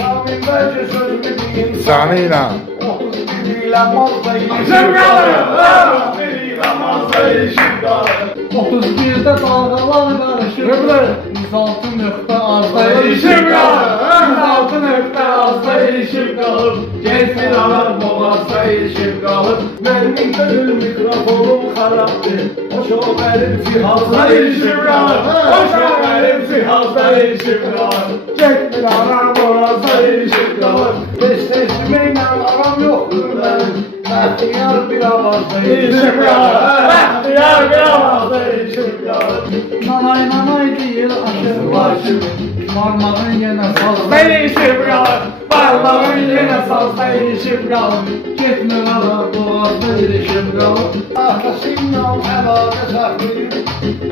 Rabbim bence sözlü bir insan. Canıyla. 31 ile mazda ilişim kalır. 31 ile mazda ilişim kalır. 31'de dalgalar karışır. 106 nöqtə azda İlişim kalır. 106 nöqtə azda ilişim kalır. Gezmir alar boğazda ilişim kalır. Benim gönül mikrofonum xarabdır. O çok benim cihazda ilişim kalır. O çok benim cihazda ilişim kalır. Gezmir alar boğazda ilişim kalır. Sesleşmeyle aram yoktur benim. Bahtiyar bir avazda ilişim kalır. Bahtiyar bir avazda ilişim kalır. Nanay nanay deyir aşır başım. Parmağın yenə sazda İlişim kalır. Parmağın yine sazda ilişim kalır. Getmir alar boğazda ilişim qalır. Arkasıyla hevada saklayayım.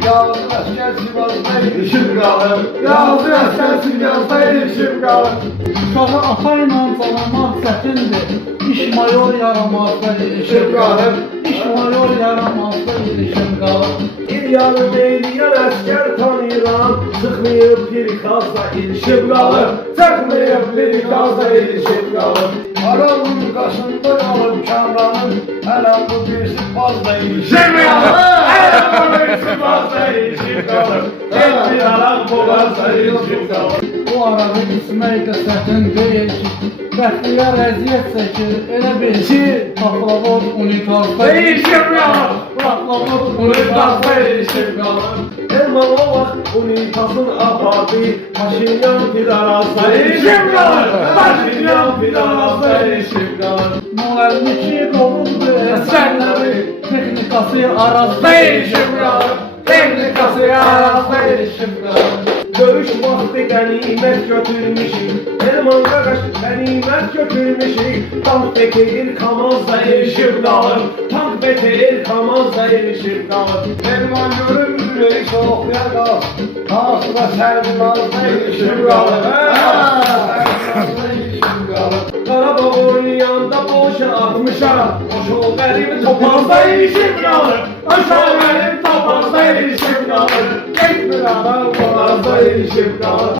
Yağlı asker Sivas'ta ilişim kalır. Yağlı asker Sivas'ta ilişim kalır. Uşağı atayla calamaq çətindir. İş mayor yaramazda ilişim qalır. İş mayor yaramazda ilişim qalır. Bir yanım eğleyen asker tanıyıram. Sıkmayıp bir kazda ilişim kalır. Sıkmayıp bir kazda ilişim kalır. Aramın kasında kalır Kamran'ın. Hele bu birisi fazla ilişim kalır. Hele bu birisi fazla ilişim kalır. Hep bir aram boğazda ilişim kalır. Bu arada içmək də çətin deyil ki. Bəxtiyar əziyyət çəkir. Elə bil ki, Pavlovod unitazda İlişim kalır. Pavlovod Unitazda ilişim kalır. Elman o vaxt unitazın apardı. Paşinyan bir arazda ilişim kalır. Paşinyan bir arazda ilişim kalır. müəlliki qolundur əsərləri. Texnikası arazda Değişim kalır. Teknikası arazda ilişim kalır. Dövüş vakti ganimet götürmüşük. Elman kardeş ganimet götürmüşük. Tank bekir kamazda ilişim kalır. Tank bekir kamazda ilişim kalır. Elman görünmür soğukya kalır. Asla serdim azda ilişim kalır. Karabağ oynayanda boşa atmışam. Boş ol benim topazda ilişim kalır. Aşağı benim topazda ilişim kalır. Geçmir adam boğazda ilişim kalır.